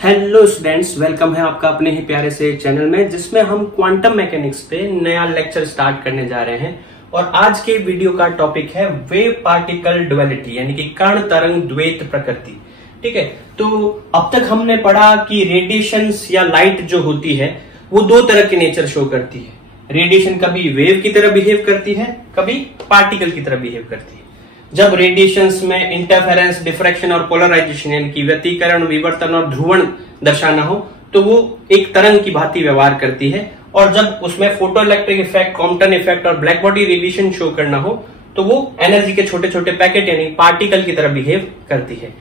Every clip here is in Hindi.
हेलो स्टूडेंट्स, वेलकम है आपका अपने ही प्यारे से एक चैनल में जिसमें हम क्वांटम मैकेनिक्स पे नया लेक्चर स्टार्ट करने जा रहे हैं। और आज के वीडियो का टॉपिक है वेव पार्टिकल ड्युअलिटी, यानी कि कण तरंग द्वैत प्रकृति। ठीक है, तो अब तक हमने पढ़ा कि रेडिएशंस या लाइट जो होती है वो दो तरह के नेचर शो करती है। रेडिएशन कभी वेव की तरह बिहेव करती है, कभी पार्टिकल की तरह बिहेव करती है। जब रेडिएशंस में इंटरफेरेंस, डिफ्रैक्शन और पोलराइजेशन यानी कि व्यतिकरण, विवर्तन और ध्रुवण दर्शाना हो तो वो एक तरंग की भांति व्यवहार करती है। और जब उसमें photo electric effect, Compton effect और ब्लैक बॉडी रेडिएशन शो करना हो तो वो एनर्जी के छोटे छोटे पैकेट यानी पार्टिकल की तरह बिहेव करती है।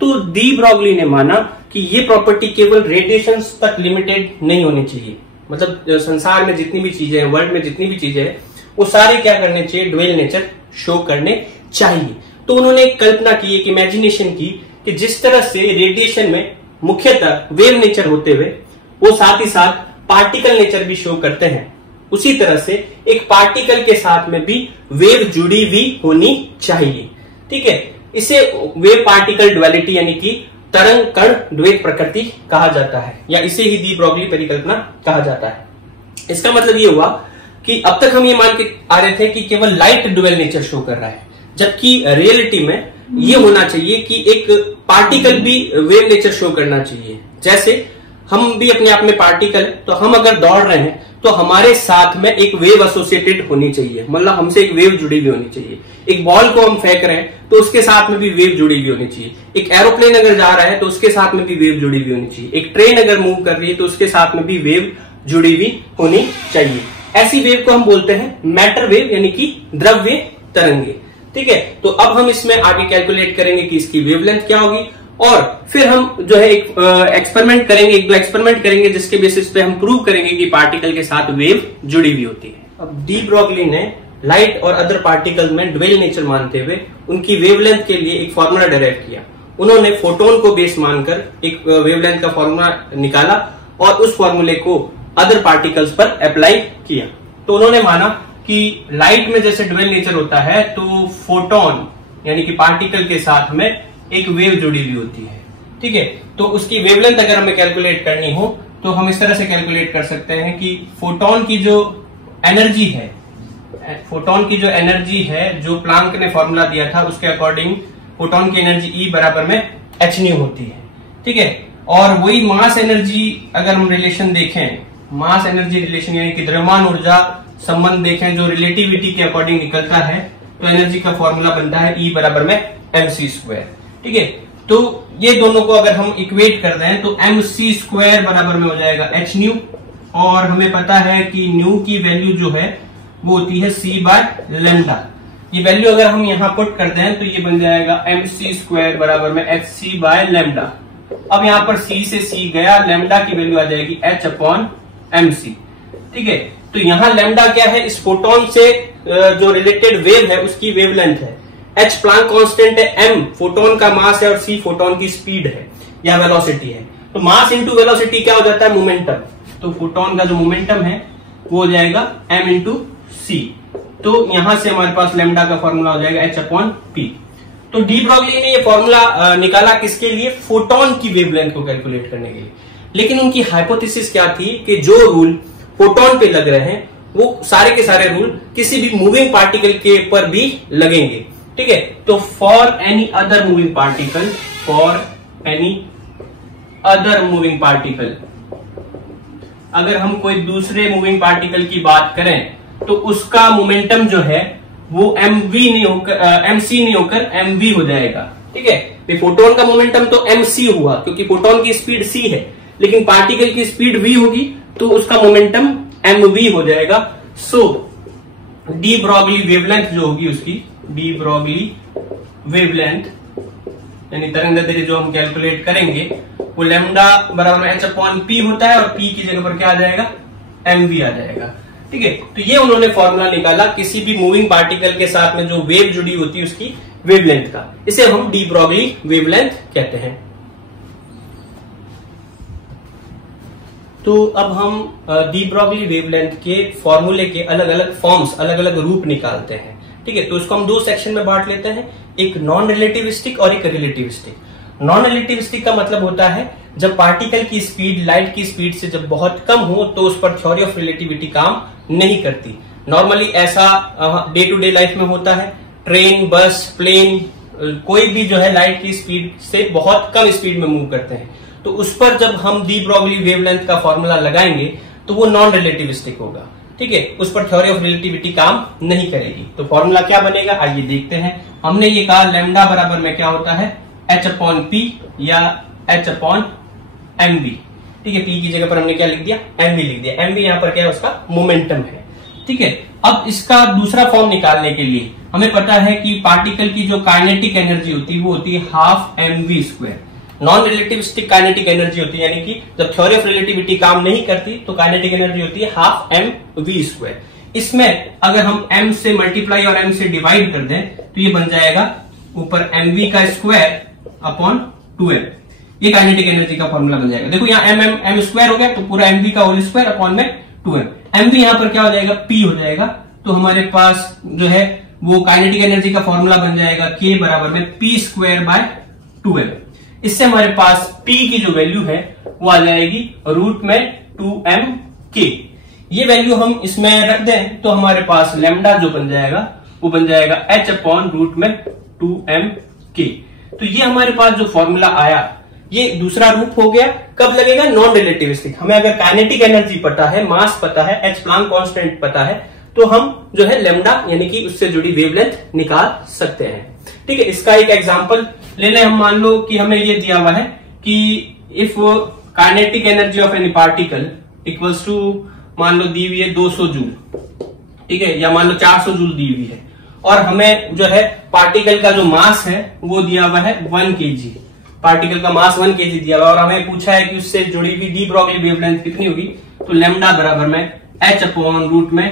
तो डी ब्रॉगली ने माना कि ये प्रॉपर्टी केवल रेडिएशंस तक लिमिटेड नहीं होनी चाहिए। मतलब संसार में जितनी भी चीजें हैं, वर्ल्ड में जितनी भी चीजें हैं, वो सारे क्या करने चाहिए, ड्यूअल नेचर शो करने चाहिए। तो उन्होंने एक कल्पना की, एक इमेजिनेशन की कि जिस तरह से रेडिएशन में मुख्यतः वेव नेचर होते हुए वो साथ ही साथ पार्टिकल नेचर भी शो करते हैं, उसी तरह से एक पार्टिकल के साथ में भी वेव जुड़ी हुई होनी चाहिए। ठीक है, इसे वेव पार्टिकल ड्युअलिटी यानी कि तरंग कण द्वैत प्रकृति कहा जाता है, या इसे ही डी ब्रॉगली परिकल्पना कहा जाता है। इसका मतलब ये हुआ कि अब तक हम ये मान के आ रहे थे कि केवल लाइट ड्यूअल नेचर शो कर रहा है, जबकि रियलिटी में ये होना चाहिए कि एक पार्टिकल भी वेव नेचर शो करना चाहिए। जैसे हम भी अपने आप में पार्टिकल, तो हम अगर दौड़ रहे हैं तो हमारे साथ में एक वेव एसोसिएटेड होनी चाहिए, मतलब हमसे एक वेव जुड़ी हुई होनी चाहिए। एक बॉल को हम फेंक रहे हैं तो उसके साथ में भी वेव जुड़ी हुई होनी चाहिए। एक एरोप्लेन अगर जा रहा है तो उसके साथ में भी वेव जुड़ी हुई होनी चाहिए। एक ट्रेन अगर मूव कर रही है तो उसके साथ में भी वेव जुड़ी हुई होनी चाहिए। ऐसी वेव को हम बोलते हैं मैटर वेव, यानी कि द्रव्य तरंगे। ठीक है, तो अब हम इसमें आगे कैलकुलेट करेंगे कि इसकी वेवलेंथ क्या होगी, और फिर हम जो है एक एक्सपेरिमेंट करेंगे, एक दो एक्सपेरिमेंट करेंगे जिसके बेसिस पे हम प्रूव करेंगे कि पार्टिकल के साथ वेव जुड़ी हुई होती है। अब डी ब्रॉगली ने लाइट और अदर पार्टिकल में ड्यूअल नेचर मानते हुए उनकी वेवलेंथ के लिए एक फॉर्मूला डेराइव किया। उन्होंने फोटोन को बेस मानकर एक वेवलेंथ का फॉर्मूला निकाला और उस फॉर्मूले को अदर पार्टिकल्स पर अप्लाई किया। तो उन्होंने माना कि लाइट में जैसे ड्यूअल नेचर होता है तो फोटोन यानी कि पार्टिकल के साथ में एक वेव जुड़ी हुई होती है। ठीक है, तो उसकी वेवलेंथ अगर हमें कैलकुलेट करनी हो तो हम इस तरह से कैलकुलेट कर सकते हैं कि फोटोन की जो एनर्जी है, जो प्लांक ने फॉर्मूला दिया था उसके अकॉर्डिंग फोटोन की एनर्जी E बराबर में hν होती है। ठीक है, और वही मास एनर्जी अगर हम रिलेशन देखें, मास एनर्जी रिलेशन यानी कि द्रव्यमान ऊर्जा संबंध देखें जो रिलेटिविटी के अकॉर्डिंग निकलता है, तो एनर्जी का फॉर्मूला बनता है E बराबर में mc²। ठीक है, तो ये दोनों को अगर हम इक्वेट कर दें तो mc² बराबर में हो जाएगा hν, और हमें पता है कि न्यू की वैल्यू जो है वो होती है c/λ। ये वैल्यू अगर हम यहां पुट कर दें तो ये बन जाएगा mc² बराबर में hc/λ। अब यहां पर c से c गया, लैम्डा की वैल्यू आ जाएगी h/mc। ठीक है, तो यहां लैम्डा क्या है, इस फोटोन से जो रिलेटेड वेव है उसकी वेवलेंथ है। h प्लांक कांस्टेंट है, m फोटोन का मास है और c फोटोन की स्पीड है या वेलोसिटी है। तो मास इंटू वेलोसिटी क्या हो जाता है, मोमेंटम। तो फोटोन का जो मोमेंटम है वो हो जाएगा m इंटू c। तो यहां से हमारे पास लैम्डा का फॉर्मूला हो जाएगा h/p। तो डी ब्रॉगली ने ये फॉर्मूला निकाला किसके लिए, फोटोन की वेवलेंथ को कैलकुलेट करने के लिए। लेकिन उनकी हाइपोथेसिस क्या थी कि जो रूल फोटोन पे लग रहे हैं वो सारे के सारे रूल किसी भी मूविंग पार्टिकल के पर भी लगेंगे। ठीक है, तो for any other moving particle, अगर हम कोई दूसरे मूविंग पार्टिकल की बात करें तो उसका मोमेंटम जो है वो mc नहीं होकर mv हो जाएगा। ठीक है, फोटोन का मोमेंटम तो mc हुआ क्योंकि फोटोन की स्पीड c है, लेकिन पार्टिकल की स्पीड v होगी तो उसका मोमेंटम mv हो जाएगा। सो डी ब्रॉगली वेवलेंथ जो होगी उसकी, डी ब्रॉगली वेवलेंथ यानी तरंगदैर्घ्य जो हम कैलकुलेट करेंगे वो लैम्डा बराबर में h/p होता है, और p की जगह पर क्या आ जाएगा, mv आ जाएगा। ठीक है, तो ये उन्होंने फॉर्मूला निकाला किसी भी मूविंग पार्टिकल के साथ में जो वेव जुड़ी होती है उसकी वेवलेंथ का। इसे हम डी ब्रॉगली वेवलेंथ कहते हैं। तो अब हम डी ब्रॉगली वेवलेंथ के फॉर्मूले के अलग अलग फॉर्म्स, अलग अलग रूप निकालते हैं। ठीक है, तो इसको हम दो सेक्शन में बांट लेते हैं, एक नॉन रिलेटिविस्टिक और एक रिलेटिविस्टिक। नॉन रिलेटिविस्टिक का मतलब होता है जब पार्टिकल की स्पीड लाइट की स्पीड से जब बहुत कम हो तो उस पर थ्योरी ऑफ रिलेटिविटी काम नहीं करती। नॉर्मली ऐसा डे टू डे लाइफ में होता है। ट्रेन, बस, प्लेन, कोई भी जो है लाइट की स्पीड से बहुत कम स्पीड में मूव करते हैं, तो उस पर जब हम डी ब्रॉगली वेवलेंथ का फॉर्मूला लगाएंगे तो वो नॉन रिलेटिविस्टिक होगा। ठीक है, उस पर थ्योरी ऑफ रिलेटिविटी काम नहीं करेगी। तो फॉर्मूला क्या बनेगा, आइए देखते हैं। हमने ये कहा लैम्डा बराबर में क्या होता है, h अपॉन पी या h अपॉन एम वी। ठीक है, पी की जगह पर हमने क्या लिख दिया, एम वी लिख दिया। एम वी यहाँ पर क्या है, उसका मोमेंटम है। ठीक है, अब इसका दूसरा फॉर्म निकालने के लिए हमें पता है कि पार्टिकल की जो काइनेटिक एनर्जी होती है वो होती है half M V square. Non relativistic kinetic energy होती है, यानी कि जब थ्योरी ऑफ रिलेटिविटी काम नहीं करती तो काइनेटिक एनर्जी होती है हाफ एम वी स्क्वायर। इसमें अगर हम m से मल्टीप्लाई और m से डिवाइड कर दें तो ये बन जाएगा ऊपर एम वी का स्क्वायर अपॉन 2m। ये काइनेटिक एनर्जी का फॉर्मूला बन जाएगा। देखो यहाँ m स्क्वायर हो गया तो पूरा एम वी का होल स्क्वायर अपॉन में 2m। एम वी यहाँ पर क्या हो जाएगा, p हो जाएगा। तो हमारे पास जो है वो काइनेटिक एनर्जी का फॉर्मूला बन जाएगा k बराबर में p स्क्वायर बाय 2m। इससे हमारे पास p की जो वैल्यू है वो आ जाएगी रूट में 2mk। ये वैल्यू हम इसमें रख दें तो हमारे पास लैम्डा जो बन जाएगा वो बन जाएगा h अपॉन रूट में 2mk। तो ये हमारे पास जो फॉर्मूला आया ये दूसरा रूप हो गया। कब लगेगा, नॉन रिलेटिविस्टिक। हमें अगर काइनेटिक एनर्जी पता है, मास पता है, एच प्लांक कांस्टेंट पता है, तो हम जो है लैम्डा यानी कि उससे जुड़ी वेवलेंथ निकाल सकते हैं। ठीक है, इसका एक एग्जांपल ले लें। हम मान लो कि हमें ये दिया हुआ है कि if kinetic energy of any particle equals to, मान लो दी हुई है 200 जूल, ठीक है, या मान लो 400 जूल दी हुई है, और हमें जो है पार्टिकल का जो मास है वो दिया हुआ है 1 kg। पार्टिकल का मास 1 kg दिया हुआ और हमें पूछा है कि उससे जुड़ी हुई डी ब्रॉगली वेवलेंथ कितनी होगी। तो लैम्डा बराबर में h अपॉन रूट में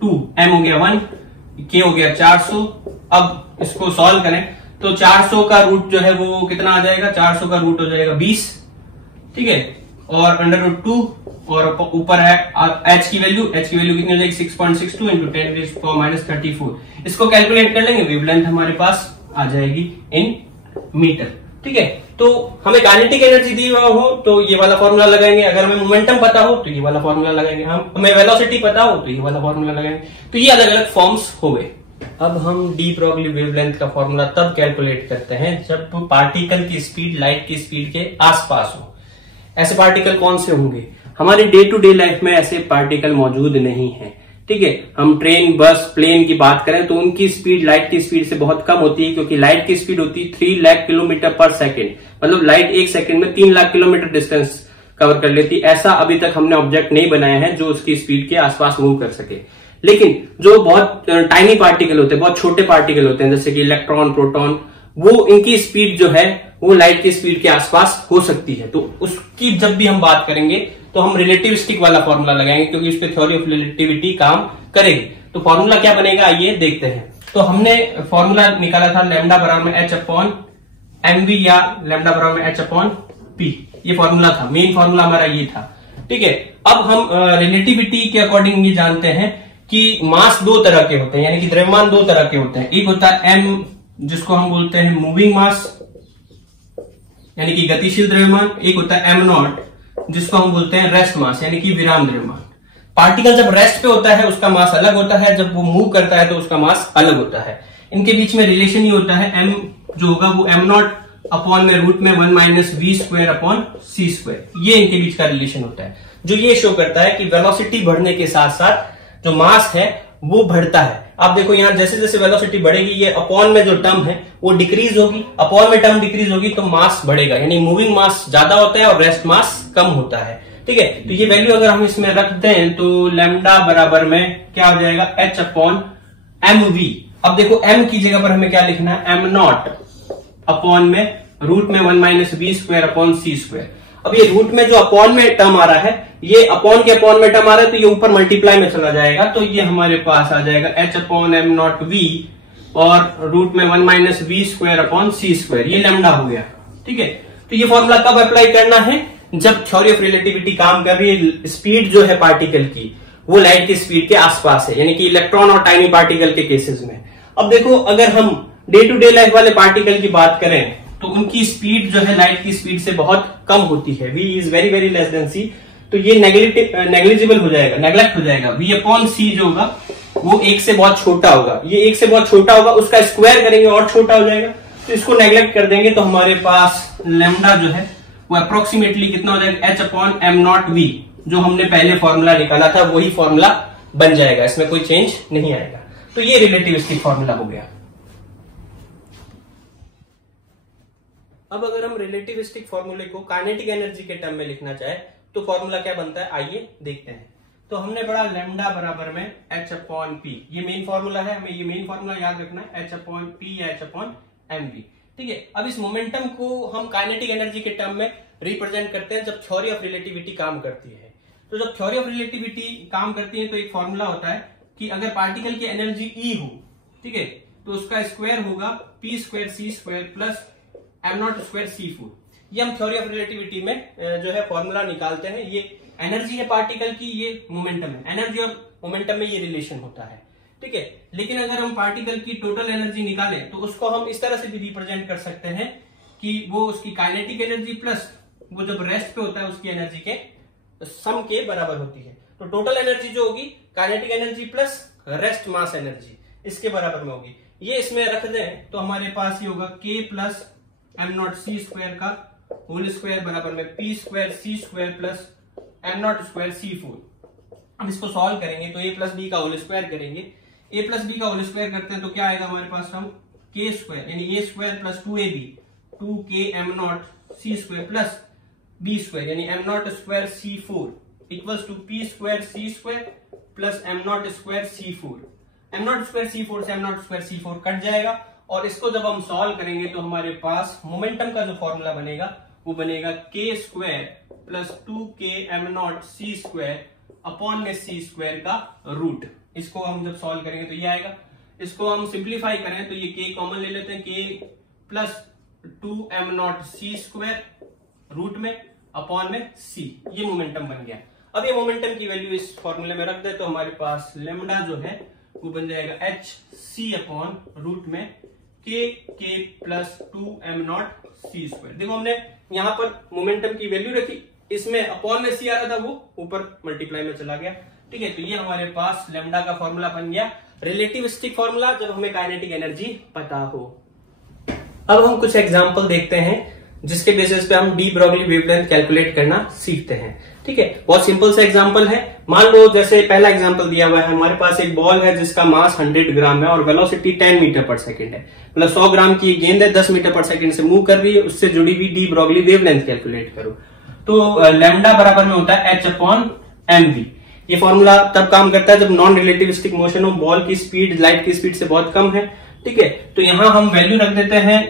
2, m हो गया 1, k हो गया 400। अब इसको सॉल्व करें तो 400 का रूट जो है वो कितना आ जाएगा, 400 का रूट हो जाएगा 20। ठीक है, और अंडर रूट 2 और ऊपर है h की वैल्यू कितनी हो जाएगी 6.62 इंटू 10⁻34। इसको कैलकुलेट कर लेंगे, वेवलेंथ हमारे पास आ जाएगी इन मीटर। ठीक है, तो हमें काइनेटिक एनर्जी दी हुआ हो तो ये वाला फॉर्मूला लगाएंगे, अगर हमें मोमेंटम हमें पता हो तो ये वाला फॉर्मूला लगाएंगे, हमें वेलोसिटी पता हो तो ये वाला फॉर्मूला लगाएंगे। तो ये अलग अलग फॉर्म्स हो गए। अब हम डी ब्रॉगली वेवलेंथ का फॉर्मूला तब कैलकुलेट करते हैं जब पार्टिकल की स्पीड लाइट की स्पीड के आसपास हो। ऐसे पार्टिकल कौन से होंगे, हमारे डे टू डे लाइफ में ऐसे पार्टिकल मौजूद नहीं है। ठीक है, हम ट्रेन, बस, प्लेन की बात करें तो उनकी स्पीड लाइट की स्पीड से बहुत कम होती है, क्योंकि लाइट की स्पीड होती है 3 लाख किलोमीटर पर सेकेंड। मतलब लाइट एक सेकेंड में 3 लाख किलोमीटर डिस्टेंस कवर कर लेती। ऐसा अभी तक हमने ऑब्जेक्ट नहीं बनाया है जो उसकी स्पीड के आसपास मूव कर सके। लेकिन जो बहुत टाइनी पार्टिकल होते हैं, बहुत छोटे पार्टिकल होते हैं, जैसे कि इलेक्ट्रॉन, प्रोटॉन, वो इनकी स्पीड जो है वो लाइट की स्पीड के आसपास हो सकती है। तो उसकी जब भी हम बात करेंगे तो हम रिलेटिविस्टिक वाला फॉर्मूला लगाएंगे, क्योंकि इस पे थ्योरी ऑफ रिलेटिविटी काम करेगी। तो फॉर्मूला क्या बनेगा आइए देखते हैं। तो हमने फॉर्मूला निकाला था लैम्डा बराबर में h अपॉन एम वी या लैम्डा बराबर में h अपॉन पी। ये फॉर्मूला था, मेन फॉर्मूला हमारा ये था। ठीक है, अब हम रिलेटिविटी के अकॉर्डिंग ये जानते हैं कि मास दो तरह के होते हैं, यानी कि द्रव्यमान दो तरह के होते हैं। एक होता है m, जिसको हम बोलते हैं मूविंग मास यानी कि गतिशील द्रव्यमान। एक होता है m नॉट, जिसको हम बोलते हैं रेस्ट मास यानी कि विराम द्रव्यमान। पार्टिकल जब रेस्ट पे होता है उसका मास अलग होता है, जब वो मूव करता है तो उसका मास अलग होता है। इनके बीच में रिलेशन ही होता है, m जो होगा वो m नॉट अपॉन में रूट में 1 minus we square upon C square. ये इनके बीच का रिलेशन होता है, जो ये शो करता है कि वेलोसिटी बढ़ने के साथ साथ जो मास है वो बढ़ता है। आप देखो यहाँ जैसे जैसे वेलोसिटी बढ़ेगी ये अपॉन में जो टर्म है वो डिक्रीज होगी, अपॉन में टर्म डिक्रीज होगी तो मास बढ़ेगा, यानी मूविंग मास ज्यादा होता है और रेस्ट मास कम होता है। ठीक है, तो ये वैल्यू अगर हम इसमें रख दें तो लैम्डा बराबर में क्या हो जाएगा h अपॉन एम वी। अब देखो m की जगह पर हमें क्या लिखना है, m नॉट अपॉन में रूट में 1 minus we square upon C square. अब ये रूट में जो अपॉन में टर्म आ रहा है, ये अपॉन के अपॉन में टर्म आ रहा है तो ये ऊपर मल्टीप्लाई में चला जाएगा, तो ये हमारे पास आ जाएगा h upon m naught v और रूट में 1 minus we square upon C square. ये लैम्डा हो गया। ठीक है, तो ये फॉर्मूला कब अप्लाई करना है, जब थ्योरी ऑफ रिलेटिविटी काम कर रही है, स्पीड जो है पार्टिकल की वो लाइट की स्पीड के आसपास है, यानी कि इलेक्ट्रॉन और टाइनी पार्टिकल के केसेस में। अब देखो अगर हम डे टू डे लाइफ वाले पार्टिकल की बात करें तो उनकी स्पीड जो है लाइट की स्पीड से बहुत कम होती है, v is very very less than c, तो ये नेग्लिजिबल हो जाएगा, नेग्लेक्ट हो जाएगा। v अपॉन c जो होगा वो 1 से बहुत छोटा होगा, ये 1 से बहुत छोटा होगा, उसका स्क्वायर करेंगे और छोटा हो जाएगा, तो इसको नेग्लेक्ट कर देंगे, तो हमारे पास लैम्डा जो है वो अप्रोक्सीमेटली कितना हो जाएगा, h upon m naught v, जो हमने पहले फॉर्मूला निकाला था वही फॉर्मूला बन जाएगा, इसमें कोई चेंज नहीं आएगा। तो ये रिलेटिविस्टिक फॉर्मूला हो गया। अब अगर हम रिलेटिविस्टिक फॉर्मूले को काइनेटिक एनर्जी के टर्म में लिखना चाहे तो फॉर्मूला क्या बनता है, आइए देखते हैं। तो हमने पढ़ा लैम्डा बराबर में h अपॉन पी, ये मेन फॉर्मूला है, हमें ये मेन फॉर्मूला याद रखना है, h अपॉन पी या h अपॉन एम वी। ठीक है, अब इस मोमेंटम को हम काइनेटिक एनर्जी के टर्म में रिप्रेजेंट करते हैं जब थ्योरी ऑफ रिलेटिविटी काम करती है। तो जब थ्योरी ऑफ रिलेटिविटी काम करती है तो एक फॉर्मूला होता है कि अगर पार्टिकल की एनर्जी E हो, ठीक है, तो उसका स्क्वायर होगा पी स्क्वायर सी square plus M naught square सी फोर। ये हम थ्योरी ऑफ रिलेटिविटी में जो है फॉर्मूला निकालते हैं। ये एनर्जी है पार्टिकल की, ये मोमेंटम है, एनर्जी और मोमेंटम में ये रिलेशन होता है। ठीक है, लेकिन अगर हम पार्टिकल की टोटल एनर्जी निकालें तो उसको हम इस तरह से भी रिप्रेजेंट कर सकते हैं कि वो उसकी काइनेटिक एनर्जी प्लस वो जब रेस्ट पे होता है उसकी एनर्जी के सम के बराबर होती है। तो टोटल एनर्जी जो होगी kinetic energy plus rest mass energy, इसके बराबर में होगी। ये इसमें रख दें तो हमारे पास ये होगा k plus M naught c square का होल स्क्वायर बराबर में पी स्क्वायर सी square plus M naught square सी फोर। अब इसको सॉल्व करेंगे तो a प्लस बी का होल स्क्वायर करेंगे, a प्लस बी का होल स्क्वायर करते हैं तो क्या आएगा हमारे पास, हम k स्क्वायर यानी a square plus 2ab 2k m naught c square plus b square यानी एम नॉट स्क्वायर सी four equals two P square सी square plus M naught square सी फोर। एम नॉट स्क्वायर सी फोर से एम नॉट स्क्वायर सी फोर कट जाएगा और इसको जब हम सॉल्व करेंगे तो हमारे पास मोमेंटम का जो फॉर्मूला बनेगा वो बनेगा k square plus 2k m naught c square upon m c square का रूट। इसको हम जब सॉल्व करेंगे तो ये आएगा। इसको हम सिंप्लीफाई करें तो ये k कॉमन ले लेते हैं, k plus 2 m naught c square root में अपॉन में c, ये मोमेंटम बन गया। अब ये मोमेंटम की वैल्यू इस फॉर्मूले में रख दे तो हमारे पास लेमडा जो है वो बन जाएगा h c अपॉन रूट में k plus 2 m naught c square. देखो हमने यहाँ पर मोमेंटम की वैल्यू रखी, इसमें अपॉन में c आ रहा था वो ऊपर मल्टीप्लाई में चला गया। ठीक है, तो ये हमारे पास लेमडा का फॉर्मूला बन गया, रिलेटिविस्टिक फॉर्मूला जब हमें काइनेटिक एनर्जी पता हो। अब हम कुछ एग्जांपल देखते हैं जिसके बेसिस पे हम डी ब्रोगली वेवलेंथ कैलकुलेट करना सीखते हैं। ठीक है, बहुत सिंपल सा एग्जांपल है। मान लो जैसे पहला एग्जांपल दिया हुआ है, हमारे पास एक बॉल है जिसका मास 100 ग्राम है और वेलोसिटी 10 मीटर पर सेकंड है, मतलब 100 ग्राम की गेंद है, 10 मीटर पर सेकंड से मूव कर रही है, उससे जुड़ी हुई डी ब्रोगली वेवलेंथ कैलकुलेट करो। तो लैम्डा बराबर में होता है h अपॉन एम वी। ये फॉर्मूला तब काम करता है जब नॉन रिलेटिविस्टिक मोशन हो, बॉल की स्पीड लाइट की स्पीड से बहुत कम है। ठीक है, तो यहां हम वैल्यू रख देते हैं,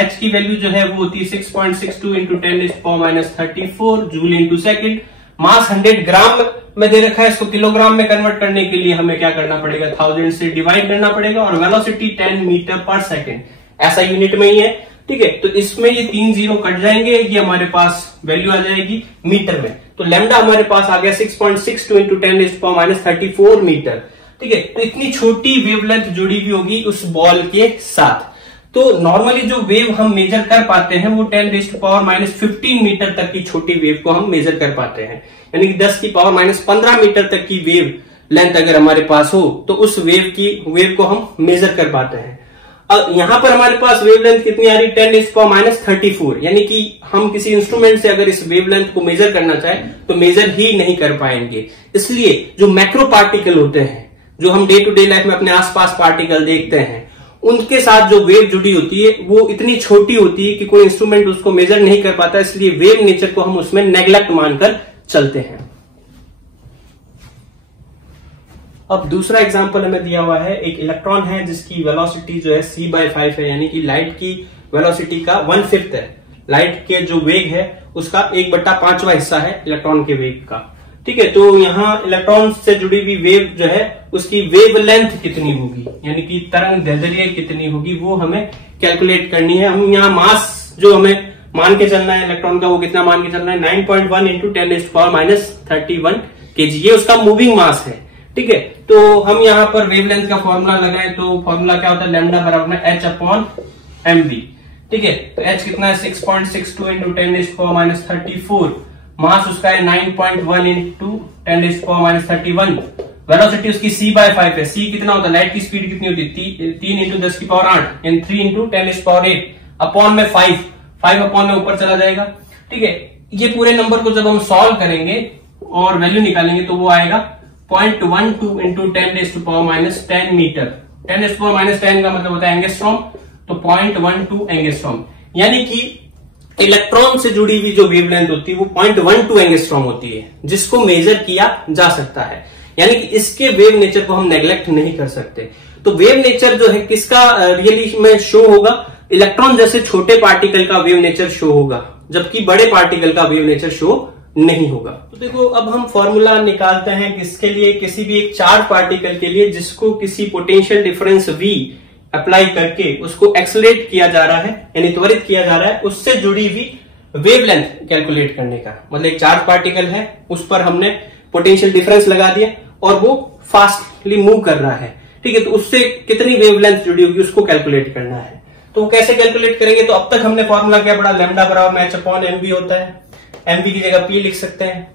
h की वैल्यू जो है वो होती है 6.62 इंटू 10⁻34 जूल इंटू सेकेंड। मास 100 ग्राम में दे रखा है, इसको किलोग्राम में कन्वर्ट करने के लिए हमें क्या करना पड़ेगा, 1000 से डिवाइड करना पड़ेगा, और वेलोसिटी 10 मीटर पर सेकेंड ऐसा यूनिट में ही है। ठीक है, तो इसमें ये 3 जीरो कट जाएंगे, ये हमारे पास वैल्यू आ जाएगी मीटर में। तो लैम्डा हमारे पास आ गया 6.62 इंटू 10⁻34 मीटर। ठीक है, तो इतनी छोटी वेवलेंथ जुड़ी हुई होगी उस बॉल के साथ। तो नॉर्मली जो वेव हम मेजर कर पाते हैं वो 10⁻15 मीटर तक की छोटी वेव को हम मेजर कर पाते हैं, यानी कि 10⁻15 मीटर तक की वेव लेंथ अगर हमारे पास हो तो उस वेव को हम मेजर कर पाते हैं। अब यहां पर हमारे पास वेवलेंथ कितनी आ रही, 10⁻34, यानी कि हम किसी इंस्ट्रूमेंट से अगर इस वेवलेंथ को मेजर करना चाहें तो मेजर ही नहीं कर पाएंगे। इसलिए जो मैक्रो पार्टिकल होते हैं, जो हम डे टू डे लाइफ में अपने आसपास पार्टिकल देखते हैं, उनके साथ जो वेव जुड़ी होती है वो इतनी छोटी होती है कि कोई इंस्ट्रूमेंट उसको मेजर नहीं कर पाता, इसलिए वेव नेचर को हम उसमें नेग्लेक्ट मानकर चलते हैं। अब दूसरा एग्जांपल हमें दिया हुआ है, एक इलेक्ट्रॉन है जिसकी वेलोसिटी जो है c/5 है, यानी कि लाइट की वेलोसिटी का 1/5 है। लाइट के जो वेग है उसका 1/5वां हिस्सा है इलेक्ट्रॉन के वेग का। ठीक है, तो यहाँ इलेक्ट्रॉन से जुड़ी हुई वेव जो है उसकी वेवलेंथ कितनी होगी, यानी कि तरंग दैर्ध्य कितनी होगी, वो हमें कैलकुलेट करनी है। हम यहाँ मास जो हमें मान के चलना है इलेक्ट्रॉन का, वो कितना मान के चलना है, 9.1 इंटू 10⁻31 kg, ये उसका मूविंग मास है। ठीक है, तो हम यहाँ पर वेवलेंथ का फॉर्मूला लगाएं तो फॉर्मूला क्या होता है, लैम्डा बराबर में h अपॉन एम वी। ठीक है। तो h कितना है 6.62 इंटू 10⁻⁻34, मास उसका है 9.1 इंटू 10⁻⁻31, वेलोसिटी उसकी c/5 है। c कितना होता है, लाइट की स्पीड कितनी होती है 3 इंटू 10⁸, यानी 3 इंटू 10⁸, अपॉन में 5 अपॉन में ऊपर चला जाएगा। ठीक है, ये पूरे नंबर को जब हम सॉल्व करेंगे और वैल्यू निकालेंगे तो वो आएगा 0.12 इंटू 10⁻10 मीटर। 10⁻10 का मतलब होता है एंगस्ट्रॉम, तो 0.12 एंगस्ट्रॉम, यानी कि इलेक्ट्रॉन से जुड़ी हुई जो वेवलेंथ होती है वो 0.12 एंगस्ट्रॉम होती है, जिसको मेजर किया जा सकता है। यानी कि इसके वेव नेचर को हम नेग्लेक्ट नहीं कर सकते। तो वेव नेचर जो है किसका रियली में शो होगा, इलेक्ट्रॉन जैसे छोटे पार्टिकल का वेव नेचर शो होगा, जबकि बड़े पार्टिकल का वेव नेचर शो नहीं होगा। तो देखो अब हम फॉर्मूला निकालते हैं किसके लिए, किसी भी एक चार्ज पार्टिकल के लिए जिसको किसी पोटेंशियल डिफरेंस V अप्लाई करके उसको एक्सेलरेट किया जा रहा है, यानी त्वरित किया जा रहा है, उससे जुड़ी हुई वेवलेंथ कैलकुलेट करने का। मतलब एक चार्ज पार्टिकल है, उस पर हमने पोटेंशियल डिफरेंस लगा दिया और वो फास्टली मूव कर रहा है। ठीक है, तो उससे कितनी वेवलेंथ जुड़ी होगी उसको कैलकुलेट करना है। तो वो कैसे कैलकुलेट करेंगे, तो अब तक हमने फॉर्मूला क्या पढ़ा, लैम्डा बराबर h/mv होता है। mv की जगह p लिख सकते हैं,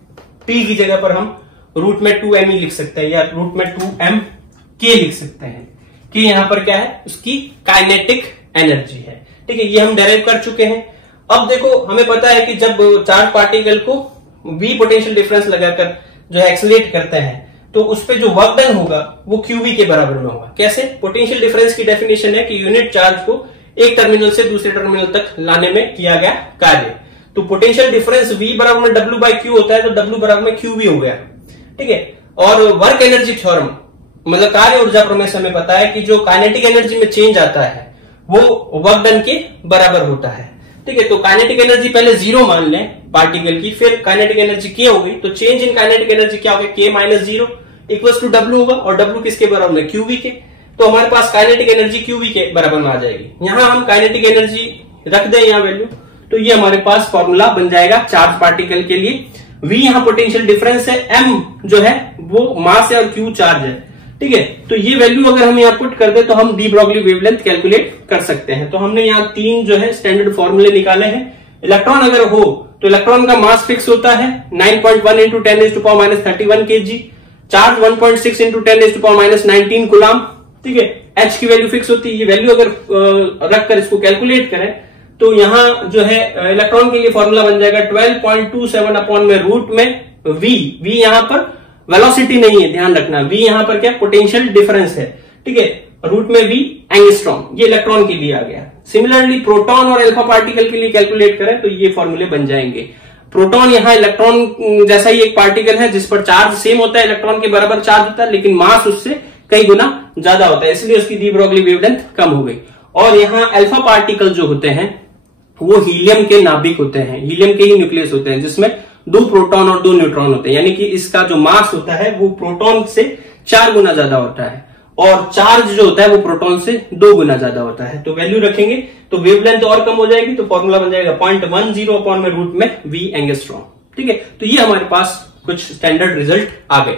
p की जगह पर हम रूट में 2me लिख सकते हैं या रूट में 2mk लिख सकते हैं। कि यहां पर क्या है, उसकी काइनेटिक एनर्जी है। ठीक है, ये हम डेराइव कर चुके हैं। अब देखो हमें पता है कि जब चार्ज पार्टिकल को v पोटेंशियल डिफरेंस लगाकर जो है एक्सेलरेट करते हैं तो उस पे जो वर्क डन होगा वो qv के बराबर में होगा। कैसे, पोटेंशियल डिफरेंस की डेफिनेशन है कि यूनिट चार्ज को एक टर्मिनल से दूसरे टर्मिनल तक लाने में किया गया कार्य। तो पोटेंशियल डिफरेंस V बराबर में W/Q होता है, तो W बराबर में QV हो गया। ठीक है, और वर्क एनर्जी थ्योरम मतलब कार्य ऊर्जा प्रमेय से हमें पता है कि जो काइनेटिक एनर्जी में चेंज आता है वो वर्क डन के बराबर होता है। ठीक है, तो काइनेटिक एनर्जी पहले 0 मान लें पार्टिकल की, फिर काइनेटिक एनर्जी K हो गई, तो चेंज इन काइनेटिक एनर्जी क्या होगा, K-0 इक्वल टू W होगा, और W किसके बराबर में, QV के। तो हमारे पास काइनेटिक एनर्जी QV के बराबर में आ जाएगी। यहां हम काइनेटिक एनर्जी रख दें यहां वैल्यू, तो ये हमारे पास फॉर्मूला बन जाएगा चार्ज पार्टिकल के लिए। V यहां पोटेंशियल डिफरेंस है, M जो है वो मास है और Q चार्ज है। ठीक है, तो ये वैल्यू अगर हम यहाँ पुट कर दे तो हम डी ब्रॉगली वेवलेंथ कैलकुलेट कर सकते हैं। तो हमने यहाँ 3 जो है स्टैंडर्ड फॉर्मूले निकाले हैं। इलेक्ट्रॉन अगर हो तो इलेक्ट्रॉन का मास फिक्स होता है 9.1 into 10⁻31 kg, charge 1.6 into 10⁻19 coulomb. ठीक है, H की वैल्यू फिक्स होती है। ये वैल्यू अगर रखकर इसको कैलकुलेट करें तो यहाँ जो है इलेक्ट्रॉन के लिए फॉर्मूला बन जाएगा 12.27 अपॉन में रूट में V यहाँ पर वेलोसिटी नहीं है, ध्यान रखना। V यहाँ पर क्या, पोटेंशियल डिफरेंस है। ठीक है, रूट में V एंगस्ट्रॉम, ये इलेक्ट्रॉन के लिए आ गया। सिमिलरली प्रोटॉन और अल्फा पार्टिकल के लिए कैलकुलेट करें तो ये फॉर्मूले बन जाएंगे। प्रोटॉन यहाँ इलेक्ट्रॉन जैसा ही एक पार्टिकल है जिस पर चार्ज सेम होता है, इलेक्ट्रॉन के बराबर चार्ज होता है, लेकिन मास उससे कई गुना ज्यादा होता है, इसलिए उसकी डी ब्रॉगली वेवलेंथ कम हो गई। और यहाँ अल्फा पार्टिकल जो होते हैं वो हीलियम के नाभिक होते हैं, हीलियम के ही न्यूक्लियस होते हैं, जिसमें 2 प्रोटॉन और 2 न्यूट्रॉन होते हैं। यानी कि इसका जो मास होता है वो प्रोटॉन से 4 गुना ज्यादा होता है, और चार्ज जो होता है वो प्रोटॉन से 2 गुना ज्यादा होता है। तो वैल्यू रखेंगे तो वेवलेंथ और कम हो जाएगी, तो फॉर्मूला बन जाएगा 0.10 अपॉन में रूट में V एंगस्ट्रॉम। ठीक है, तो ये हमारे पास कुछ स्टैंडर्ड रिजल्ट आ गए।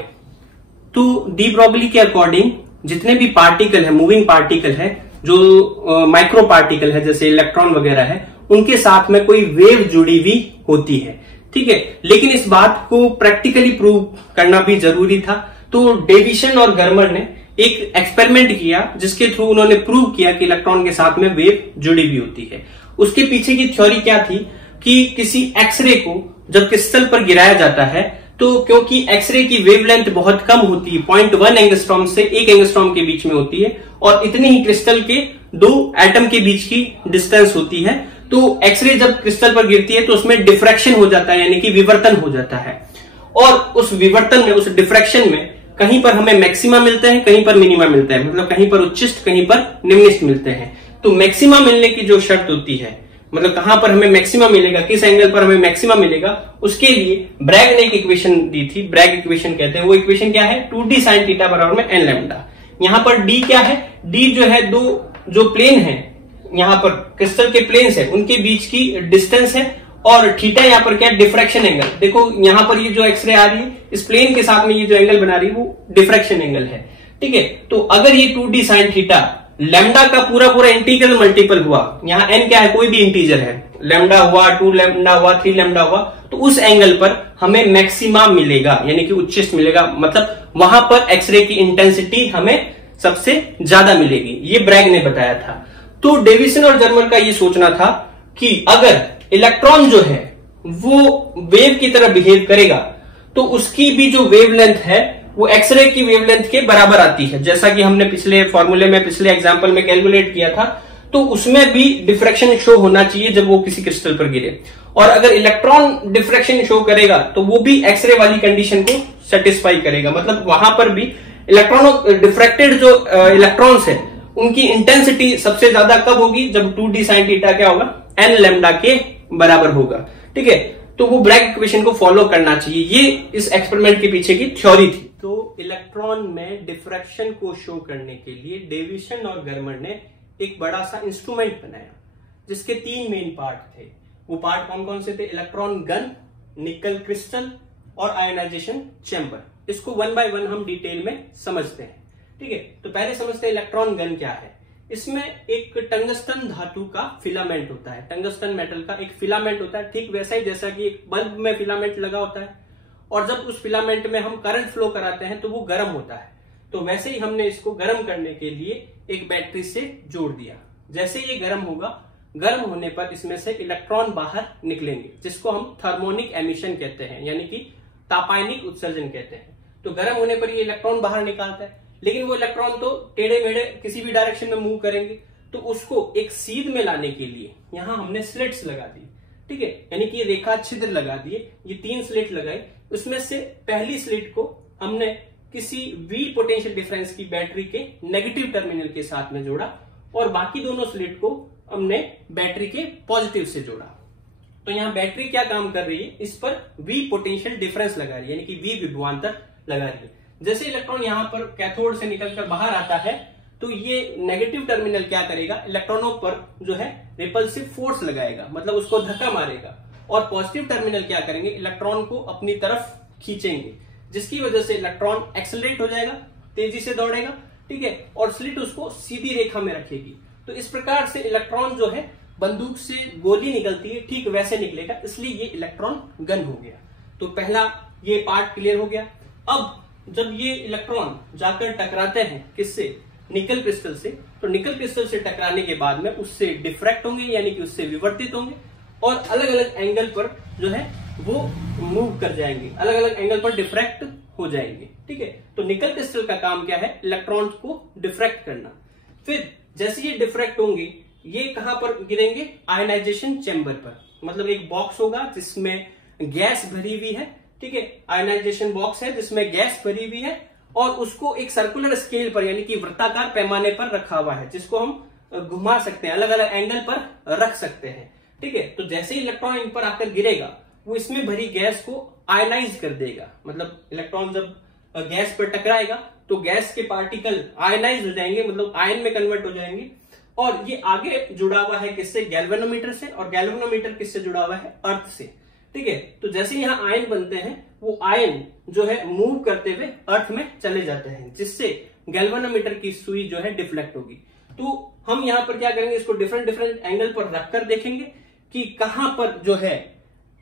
तो डी ब्रॉगली के अकॉर्डिंग जितने भी पार्टिकल है, मूविंग पार्टिकल है, जो माइक्रो पार्टिकल है जैसे इलेक्ट्रॉन वगैरह है, उनके साथ में कोई वेव जुड़ी हुई होती है। ठीक है, लेकिन इस बात को प्रैक्टिकली प्रूव करना भी जरूरी था। तो डेविसन और गर्मर ने एक एक्सपेरिमेंट किया जिसके थ्रू उन्होंने प्रूव किया कि इलेक्ट्रॉन के साथ में वेव जुड़ी हुई होती है। उसके पीछे की थ्योरी क्या थी कि किसी एक्सरे को जब क्रिस्टल पर गिराया जाता है तो क्योंकि एक्सरे की वेवलेंथ बहुत कम होती है, 0.1 एंगस्ट्रॉम से 1 एंगस्ट्रॉम के बीच में होती है, और इतनी ही क्रिस्टल के 2 एटम के बीच की डिस्टेंस होती है, तो एक्सरे जब क्रिस्टल पर गिरती है तो उसमें डिफ्रैक्शन हो जाता है, यानी कि विवर्तन हो जाता है। और उस विवर्तन में, उस डिफ्रैक्शन में कहीं पर हमें मैक्सिमा मिलते हैं, कहीं पर मिनिमा मिलता है, मतलब कहीं पर उच्चिष्ट कहीं पर निम्निष्ट मिलते हैं। तो मैक्सिमा मिलने की जो शर्त होती है, मतलब कहां पर हमें मैक्सिमा मिलेगा, किस एंगल पर हमें मैक्सिमा मिलेगा, उसके लिए ब्रैग ने एक इक्वेशन दी थी, ब्रैग इक्वेशन कहते हैं। वो इक्वेशन क्या है, 2d sin थीटा बराबर में n लैम्डा। यहां पर d क्या है, d जो है 2 जो प्लेन है, यहां पर क्रिस्टल के प्लेन्स है उनके बीच की डिस्टेंस है, और थीटा यहाँ पर क्या है, डिफ्रैक्शन एंगल। देखो यहाँ पर ये जो एक्सरे आ रही है इस प्लेन के साथ में ये जो एंगल बना रही है वो डिफ्रैक्शन एंगल है। ठीक है, तो अगर ये 2d sin थीटा लैम्डा का पूरा पूरा इंटीग्रल मल्टीपल हुआ, यहाँ n क्या है, कोई भी इंटीजर है, लैम्डा हुआ, 2 लैम्डा हुआ, 3 लैम्डा हुआ, तो उस एंगल पर हमें मैक्सिमा मिलेगा, यानी कि उच्चतम मिलेगा, मतलब वहां पर एक्सरे की इंटेंसिटी हमें सबसे ज्यादा मिलेगी। ये ब्रैग ने बताया था। तो डेविसन और जर्मर का ये सोचना था कि अगर इलेक्ट्रॉन जो है वो वेव की तरह बिहेव करेगा तो उसकी भी जो वेवलेंथ है वो एक्सरे की वेवलेंथ के बराबर आती है, जैसा कि हमने पिछले फॉर्मूले में, पिछले एग्जांपल में कैलकुलेट किया था। तो उसमें भी डिफ्रैक्शन शो होना चाहिए जब वो किसी क्रिस्टल पर गिरे, और अगर इलेक्ट्रॉन डिफ्रैक्शन शो करेगा तो वो भी एक्सरे वाली कंडीशन को सेटिस्फाई करेगा, मतलब वहां पर भी इलेक्ट्रॉनों डिफ्रैक्टेड जो इलेक्ट्रॉन्स है उनकी इंटेंसिटी सबसे ज्यादा कब होगी, जब 2d sin थीटा क्या होगा, n लैम्डा के बराबर होगा। ठीक है, तो वो ब्रैग इक्वेशन को फॉलो करना चाहिए। ये इस एक्सपेरिमेंट के पीछे की थ्योरी थी। तो इलेक्ट्रॉन में डिफ्रैक्शन को शो करने के लिए डेविसन और गर्मर ने एक बड़ा सा इंस्ट्रूमेंट बनाया जिसके 3 मेन पार्ट थे। वो पार्ट कौन कौन से थे, इलेक्ट्रॉन गन, निकल क्रिस्टल और आयोनाइजेशन चैम्बर। इसको 1 बाय 1 हम डिटेल में समझते हैं। ठीक है, तो पहले समझते हैं इलेक्ट्रॉन गन क्या है। इसमें एक टंगस्टन धातु का फिलामेंट होता है, टंगस्टन मेटल का एक फिलामेंट होता है, ठीक वैसा ही जैसा कि एक बल्ब में फिलामेंट लगा होता है, और जब उस फिलामेंट में हम करंट फ्लो कराते हैं तो वो गर्म होता है। तो वैसे ही हमने इसको गर्म करने के लिए एक बैटरी से जोड़ दिया। जैसे ये गर्म होगा, गर्म होने पर इसमें से इलेक्ट्रॉन बाहर निकलेंगे, जिसको हम थर्मोनिक एमिशन कहते हैं, यानी कि तापायनिक उत्सर्जन कहते हैं। तो गर्म होने पर ये इलेक्ट्रॉन बाहर निकालता है, लेकिन वो इलेक्ट्रॉन तो टेढ़े मेढ़े किसी भी डायरेक्शन में मूव करेंगे। तो उसको एक सीध में लाने के लिए यहां हमने स्लिट्स लगा दी। ठीक है, यानी कि ये रेखा छिद्र लगा दिए, ये 3 स्लिट लगाई। उसमें से पहली स्लिट को हमने किसी V पोटेंशियल डिफरेंस की बैटरी के नेगेटिव टर्मिनल के साथ में जोड़ा, और बाकी दोनों स्लिट को हमने बैटरी के पॉजिटिव से जोड़ा। तो यहाँ बैटरी क्या काम कर रही है, इस पर V पोटेंशियल डिफरेंस लगा रही है, यानी कि V विभवांतर लगा रही है। जैसे इलेक्ट्रॉन यहाँ पर कैथोड से निकलकर बाहर आता है तो ये नेगेटिव टर्मिनल क्या करेगा, इलेक्ट्रॉनों पर जो है रिपल्सिव फोर्स लगाएगा, मतलब उसको धक्का मारेगा, और पॉजिटिव टर्मिनल क्या करेंगे, इलेक्ट्रॉन को अपनी तरफ खींचेंगे, जिसकी वजह से इलेक्ट्रॉन एक्सेलरेट हो जाएगा, तेजी से दौड़ेगा। ठीक है, और स्लिट उसको सीधी रेखा में रखेगी। तो इस प्रकार से इलेक्ट्रॉन जो है बंदूक से गोली निकलती है ठीक वैसे निकलेगा, इसलिए ये इलेक्ट्रॉन गन हो गया। तो पहला ये पार्ट क्लियर हो गया। अब जब ये इलेक्ट्रॉन जाकर टकराते हैं किससे, निकल क्रिस्टल से, तो निकल क्रिस्टल से टकराने के बाद में उससे डिफ्रैक्ट होंगे, यानी कि उससे विवर्तित होंगे, और अलग अलग एंगल पर जो है वो मूव कर जाएंगे, अलग अलग एंगल पर डिफ्रैक्ट हो जाएंगे। ठीक है, तो निकल क्रिस्टल का काम क्या है, इलेक्ट्रॉन को डिफ्रैक्ट करना। फिर जैसे ये डिफ्रैक्ट होंगे, ये कहां पर गिरेंगे, आयोनाइजेशन चैम्बर पर, मतलब एक बॉक्स होगा जिसमें गैस भरी हुई है। ठीक है, आयोनाइजेशन बॉक्स है जिसमें गैस भरी हुई है, और उसको एक सर्कुलर स्केल पर, यानी कि वृत्ताकार पैमाने पर रखा हुआ है, जिसको हम घुमा सकते हैं, अलग अलग एंगल पर रख सकते हैं। ठीक है, तो जैसे ही इलेक्ट्रॉन इन पर आकर गिरेगा, वो इसमें भरी गैस को आयनाइज कर देगा, मतलब इलेक्ट्रॉन जब गैस पर टकराएगा तो गैस के पार्टिकल आयनाइज हो जाएंगे, मतलब आयन में कन्वर्ट हो जाएंगे। और ये आगे जुड़ा हुआ है किससे, गैल्वेनोमीटर से, और गैल्वेनोमीटर किससे जुड़ा हुआ है, अर्थ से। ठीक है, तो जैसे यहाँ आयन बनते हैं, वो आयन जो है मूव करते हुए अर्थ में चले जाते हैं, जिससे गैल्वेनोमीटर की सुई जो है डिफ्लेक्ट होगी। तो हम यहाँ पर क्या करेंगे, इसको डिफरेंट डिफरेंट एंगल पर रखकर देखेंगे कि कहां पर जो है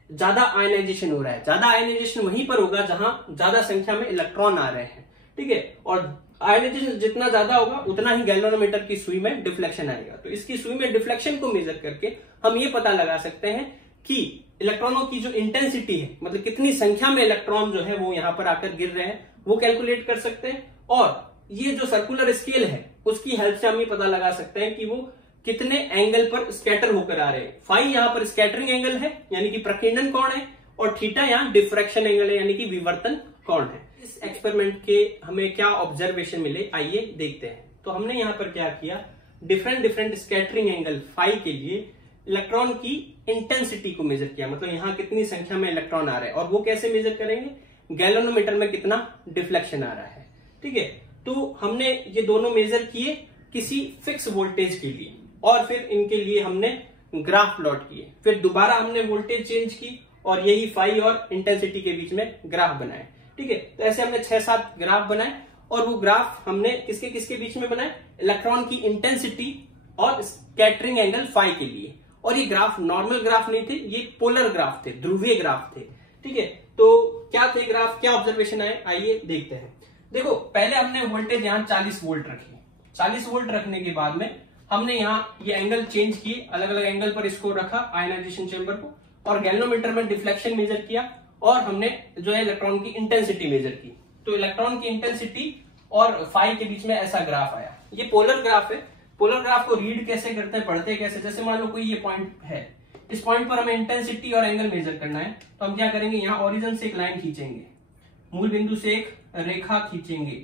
ज्यादा आयनाइजेशन हो रहा है। ज्यादा आयनाइजेशन वहीं पर होगा जहां ज्यादा संख्या में इलेक्ट्रॉन आ रहे हैं। ठीक है, और आयनाइजेशन जितना ज्यादा होगा उतना ही गैल्वेनोमीटर की सुई में डिफ्लेक्शन आएगा। तो इसकी सुई में डिफ्लेक्शन को मेजर करके हम ये पता लगा सकते हैं कि इलेक्ट्रॉनों की जो इंटेंसिटी है, मतलब कितनी संख्या में इलेक्ट्रॉन जो है वो यहां पर आकर गिर रहे हैं, वो कैलकुलेट कर सकते हैं। और ये जो सर्कुलर स्केल है उसकी हेल्प से हम ये पता लगा सकते हैं कि वो कितने एंगल पर स्कैटर होकर आ रहे हैं। फाई यहाँ पर स्कैटरिंग एंगल है, यानी कि प्रकीर्णन कोण है, और थीटा यहाँ डिफ्रैक्शन एंगल है, यानी कि विवर्तन कोण है। इस एक्सपेरिमेंट के हमें क्या ऑब्जर्वेशन मिले, आइए देखते हैं। तो हमने यहाँ पर क्या किया, different different scattering angle phi के लिए इलेक्ट्रॉन की इंटेंसिटी को मेजर किया, मतलब यहाँ कितनी संख्या में इलेक्ट्रॉन आ रहे हैं। और वो कैसे मेजर करेंगे, गैल्वेनोमीटर में कितना डिफ्लेक्शन आ रहा है। ठीक है, तो हमने ये दोनों मेजर किए किसी फिक्स वोल्टेज के लिए, और फिर इनके लिए हमने ग्राफ प्लॉट किए। फिर दोबारा हमने वोल्टेज चेंज की और यही फाई और इंटेंसिटी के बीच में ग्राफ बनाए। ठीक है, तो ऐसे हमने 6-7 ग्राफ बनाए, और वो ग्राफ हमने किसके किसके बीच में बनाया, इलेक्ट्रॉन की इंटेंसिटी और स्कैटरिंग एंगल फाई के लिए। और ये ग्राफ नॉर्मल ग्राफ नहीं थे, ये पोलर ग्राफ थे, ध्रुवीय ग्राफ थे। ठीक है, तो क्या थे ग्राफ, क्या ऑब्जर्वेशन आए, आइए देखते हैं। देखो पहले हमने वोल्टेज यहाँ 40 वोल्ट रखी। 40 वोल्ट रखने के बाद में हमने यहाँ ये एंगल चेंज किए, अलग अलग एंगल पर इसको रखा आयनाइजेशन चेंबर को, और गैल्वेनोमीटर में डिफ्लेक्शन मेजर किया, और हमने जो है इलेक्ट्रॉन की इंटेंसिटी मेजर की। तो इलेक्ट्रॉन की इंटेंसिटी और फाई के बीच में ऐसा ग्राफ आया। ये पोलर ग्राफ है। पोलर ग्राफ को रीड कैसे करते हैं, पढ़ते कैसे, जैसे मान लो कोई ये पॉइंट है, इस पॉइंट पर हमें इंटेंसिटी और एंगल मेजर करना है, तो हम क्या करेंगे, यहाँ ओरिजिन से एक लाइन खींचेंगे, मूल बिंदु से एक रेखा खींचेंगे।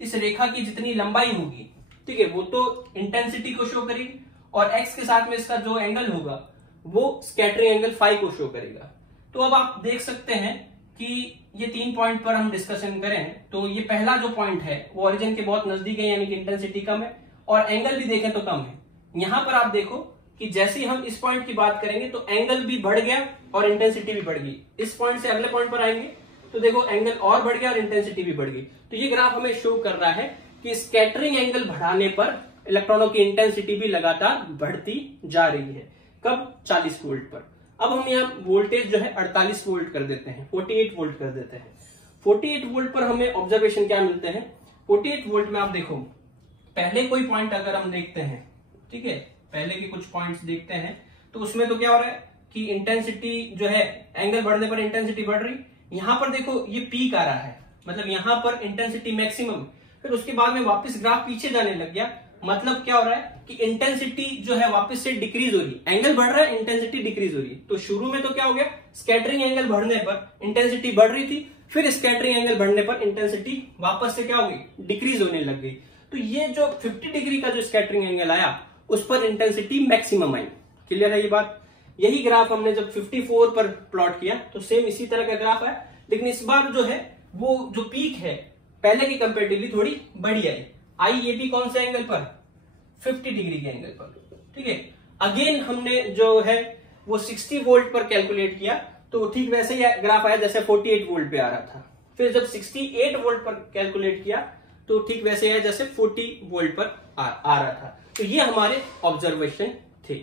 इस रेखा की जितनी लंबाई होगी, ठीक है, वो तो इंटेंसिटी को शो करेगी, और एक्स के साथ में इसका जो एंगल होगा वो स्कैटरिंग एंगल फाई को शो करेगा। तो अब आप देख सकते हैं कि ये 3 पॉइंट पर हम डिस्कशन करें, तो ये पहला जो पॉइंट है वो ओरिजिन के बहुत नजदीक है, यानी कि इंटेंसिटी कम है, और एंगल भी देखें तो कम है। यहां पर आप देखो कि जैसे ही हम इस पॉइंट की बात करेंगे तो एंगल भी बढ़ गया और इंटेंसिटी भी बढ़ गई। इस पॉइंट से अगले पॉइंट पर आएंगे तो देखो एंगल और बढ़ गया और इंटेंसिटी भी बढ़ गई। तो ये ग्राफ हमें शो कर रहा है कि स्कैटरिंग एंगल बढ़ाने पर इलेक्ट्रॉनों की इंटेंसिटी भी लगातार बढ़ती जा रही है। कब, 40 वोल्ट पर। अब हम यहाँ वोल्टेज जो है 48 वोल्ट कर देते हैं, 48 वोल्ट कर देते हैं। 48 वोल्ट पर हमें ऑब्जर्वेशन क्या मिलते हैं, 48 वोल्ट में आप देखो पहले कोई पॉइंट अगर हम देखते हैं, ठीक है, पहले के कुछ पॉइंट्स देखते हैं, तो उसमें तो क्या हो रहा है कि इंटेंसिटी जो है, एंगल बढ़ने पर इंटेंसिटी बढ़ रही। यहां पर देखो ये पीक आ रहा है, मतलब यहां पर इंटेंसिटी मैक्सिमम, फिर उसके बाद में वापस ग्राफ पीछे जाने लग गया। मतलब क्या हो रहा है कि इंटेंसिटी जो है वापस से डिक्रीज हो रही है, एंगल बढ़ रहा है, इंटेंसिटी डिक्रीज हो रही है। तो शुरू में तो क्या हो गया, स्कैटरिंग एंगल बढ़ने पर इंटेंसिटी बढ़ रही थी, फिर स्कैटरिंग एंगल बढ़ने पर इंटेंसिटी वापस से क्या हो गई, डिक्रीज होने लग गई। तो ये जो 50 डिग्री का जो स्कैटरिंग एंगल आया उस पर इंटेंसिटी मैक्सिमम आई। क्लियर है ये बात। यही ग्राफ हमने जब 54 पर प्लॉट किया तो सेम इसी तरह का ग्राफ है, लेकिन इस बार जो है वो जो पीक है पहले की कंपेरेटिवली थोड़ी बड़ी आई। ये भी कौन से एंगल पर, 50 डिग्री के एंगल पर। ठीक है, अगेन हमने जो है वो 60 वोल्ट पर कैलकुलेट किया, तो ठीक वैसे ही ग्राफ आया जैसे 48 वोल्ट पे आ रहा था। फिर जब 68 वोल्ट पर कैलकुलेट किया तो ठीक वैसे है जैसे 40 वोल्ट पर आ रहा था। तो ये हमारे ऑब्जर्वेशन थे।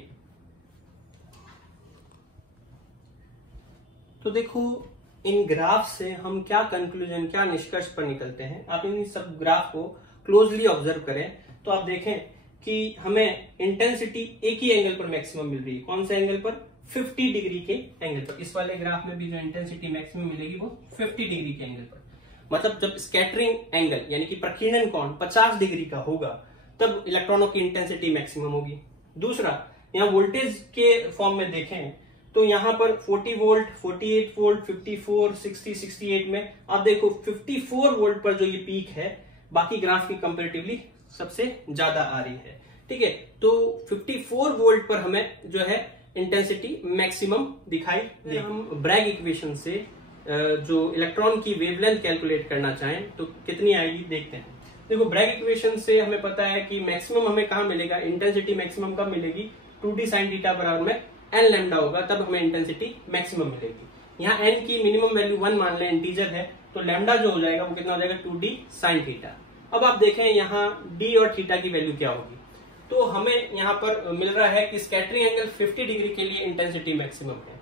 तो देखो इन ग्राफ से हम क्या कंक्लूजन, क्या निष्कर्ष पर निकलते हैं। आप इन सब ग्राफ को क्लोजली ऑब्जर्व करें तो आप देखें कि हमें इंटेंसिटी एक ही एंगल पर मैक्सिमम मिल रही है। कौन से एंगल पर, 50 डिग्री के एंगल पर। इस वाले ग्राफ में भी जो इंटेंसिटी मैक्सिमम मिलेगी वो 50 डिग्री के एंगल पर। मतलब जब स्कैटरिंग एंगल यानी कि प्रकीर्णन कोण 50 डिग्री का होगा तब इलेक्ट्रॉनों की इंटेंसिटी मैक्सिमम होगी। दूसरा, यहाँ वोल्टेज के फॉर्म में देखें तो यहाँ पर 40 वोल्ट, 48 वोल्ट, 54, 60, 68 में आप देखो 54 वोल्ट पर जो ये पीक है बाकी ग्राफ की कंपेरेटिवली सबसे ज्यादा आ रही है। ठीक है, तो 54 वोल्ट पर हमें जो है इंटेंसिटी मैक्सिमम दिखाई दे। हम ब्रैग इक्वेशन से जो इलेक्ट्रॉन की वेवलेंथ कैलकुलेट करना चाहें तो कितनी आएगी देखते हैं। देखो ब्रैग इक्वेशन से हमें पता है कि मैक्सिमम हमें कहां मिलेगा, इंटेंसिटी मैक्सिमम कब मिलेगी, 2d sin थीटा बराबर में n लैम्डा होगा, तब हमें इंटेंसिटी मैक्सिमम मिलेगी। यहाँ n की मिनिमम वैल्यू 1 मान लें, इंटीजर है, तो लैम्डा जो हो जाएगा वो कितना हो जाएगा, 2d sin थीटा। अब आप देखें यहाँ d और थीटा की वैल्यू क्या होगी, तो हमें यहाँ पर मिल रहा है कि स्कैटरिंग एंगल 50 डिग्री के लिए इंटेंसिटी मैक्सिमम है।